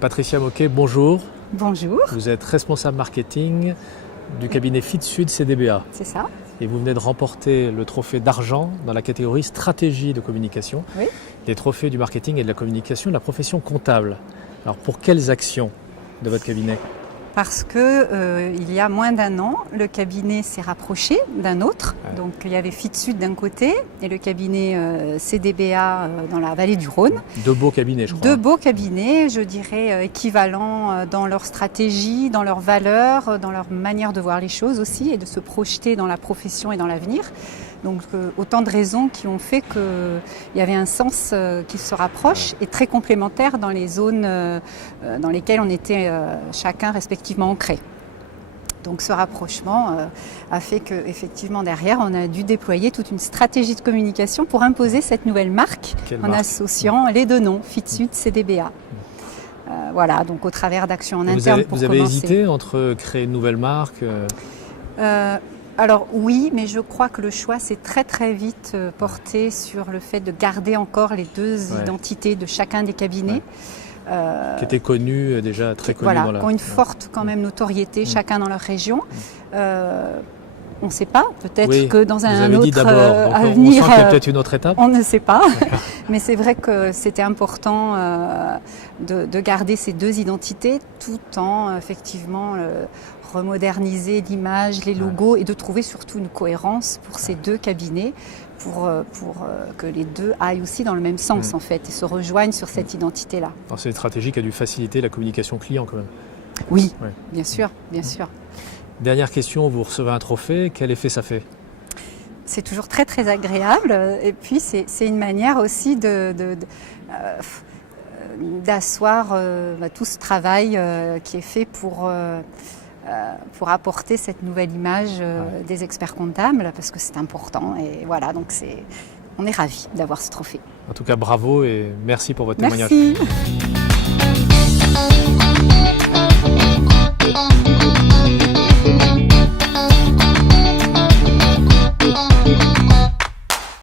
Patricia Moquet, bonjour. Bonjour. Vous êtes responsable marketing du cabinet FitSud CDBA. C'est ça. Et vous venez de remporter le trophée d'argent dans la catégorie stratégie de communication. Oui. Les trophées du marketing et de la communication de la profession comptable. Alors pour quelles actions de votre cabinet? Parce que il y a moins d'un an, le cabinet s'est rapproché d'un autre. Ouais. Donc il y avait FitSud d'un côté et le cabinet CDBA dans la vallée du Rhône. Deux beaux cabinets, je crois. Deux beaux cabinets, je dirais, équivalents dans leur stratégie, dans leurs valeurs, dans leur manière de voir les choses aussi et de se projeter dans la profession et dans l'avenir. Donc autant de raisons qui ont fait qu'il y avait un sens qui se rapproche et très complémentaire dans les zones dans lesquelles on était chacun respectivement ancré. Donc ce rapprochement a fait qu'effectivement derrière on a dû déployer toute une stratégie de communication pour imposer cette nouvelle marque associant les deux noms, FitSud, CDBA. Voilà, donc au travers d'actions en interne pour Vous avez commencer. hésité entre créer une nouvelle marque Alors oui, mais je crois que le choix s'est très très vite porté sur le fait de garder encore les deux identités de chacun des cabinets. Qui étaient connus, déjà très connus voilà, dans la... qui ont une forte quand même notoriété, chacun dans leur région. On ne sait pas, peut-être que dans un autre avenir, on sent qu'il y a peut-être une autre étape. On ne sait pas, mais c'est vrai que c'était important de garder ces deux identités tout en effectivement remoderniser l'image, les logos et de trouver surtout une cohérence pour ces deux cabinets pour que les deux aillent aussi dans le même sens en fait et se rejoignent sur cette identité-là. C'est une stratégie qui a dû faciliter la communication client quand même. Oui, bien sûr, bien sûr. Dernière question, vous recevez un trophée, quel effet ça fait? C'est toujours très très agréable et puis c'est une manière aussi d'asseoir tout ce travail qui est fait pour apporter cette nouvelle image des experts comptables parce que c'est important et voilà, donc on est ravis d'avoir ce trophée. En tout cas, bravo et merci pour votre témoignage. Merci.